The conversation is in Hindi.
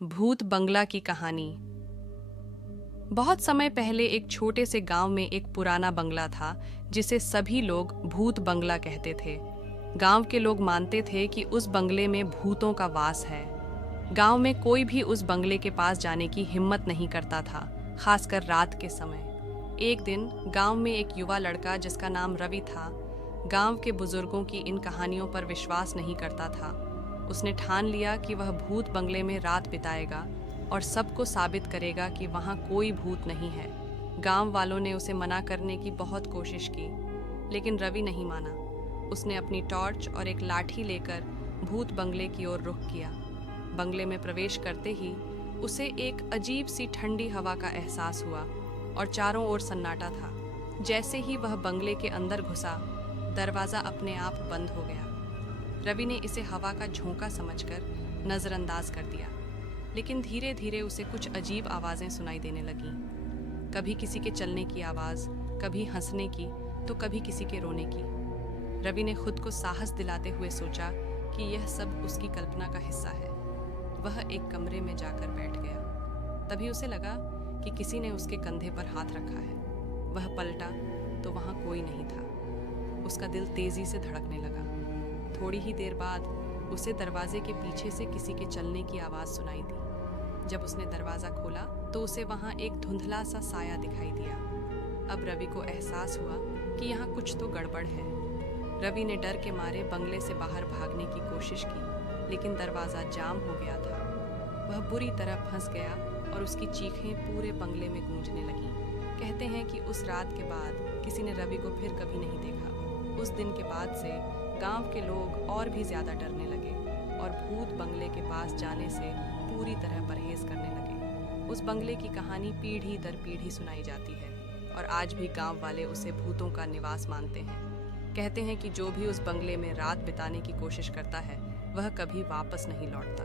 भूत बंगला की कहानी। बहुत समय पहले एक छोटे से गांव में एक पुराना बंगला था जिसे सभी लोग भूत बंगला कहते थे। गांव के लोग मानते थे कि उस बंगले में भूतों का वास है। गांव में कोई भी उस बंगले के पास जाने की हिम्मत नहीं करता था, खासकर रात के समय। एक दिन गांव में एक युवा लड़का जिसका नाम रवि था, गांव के बुजुर्गों की इन कहानियों पर विश्वास नहीं करता था। उसने ठान लिया कि वह भूत बंगले में रात बिताएगा और सबको साबित करेगा कि वहाँ कोई भूत नहीं है। गांव वालों ने उसे मना करने की बहुत कोशिश की, लेकिन रवि नहीं माना। उसने अपनी टॉर्च और एक लाठी लेकर भूत बंगले की ओर रुख किया। बंगले में प्रवेश करते ही उसे एक अजीब सी ठंडी हवा का एहसास हुआ और चारों ओर सन्नाटा था। जैसे ही वह बंगले के अंदर घुसा, दरवाज़ा अपने आप बंद हो गया। रवि ने इसे हवा का झोंका समझकर नज़रअंदाज कर दिया, लेकिन धीरे धीरे उसे कुछ अजीब आवाज़ें सुनाई देने लगीं। कभी किसी के चलने की आवाज़, कभी हंसने की, तो कभी किसी के रोने की। रवि ने खुद को साहस दिलाते हुए सोचा कि यह सब उसकी कल्पना का हिस्सा है। वह एक कमरे में जाकर बैठ गया। तभी उसे लगा कि किसी ने उसके कंधे पर हाथ रखा है। वह पलटा तो वहाँ कोई नहीं था। उसका दिल तेज़ी से धड़कने लगा। थोड़ी ही देर बाद उसे दरवाजे के पीछे से किसी के चलने की आवाज़ सुनाई दी। जब उसने दरवाज़ा खोला तो उसे वहाँ एक धुंधला सा साया दिखाई दिया। अब रवि को एहसास हुआ कि यहाँ कुछ तो गड़बड़ है। रवि ने डर के मारे बंगले से बाहर भागने की कोशिश की, लेकिन दरवाज़ा जाम हो गया था। वह बुरी तरह फंस गया और उसकी चीखें पूरे बंगले में गूंजने लगीं। कहते हैं कि उस रात के बाद किसी ने रवि को फिर कभी नहीं देखा। उस दिन के बाद से गांव के लोग और भी ज़्यादा डरने लगे और भूत बंगले के पास जाने से पूरी तरह परहेज करने लगे। उस बंगले की कहानी पीढ़ी दर पीढ़ी सुनाई जाती है और आज भी गांव वाले उसे भूतों का निवास मानते हैं। कहते हैं कि जो भी उस बंगले में रात बिताने की कोशिश करता है, वह कभी वापस नहीं लौटता।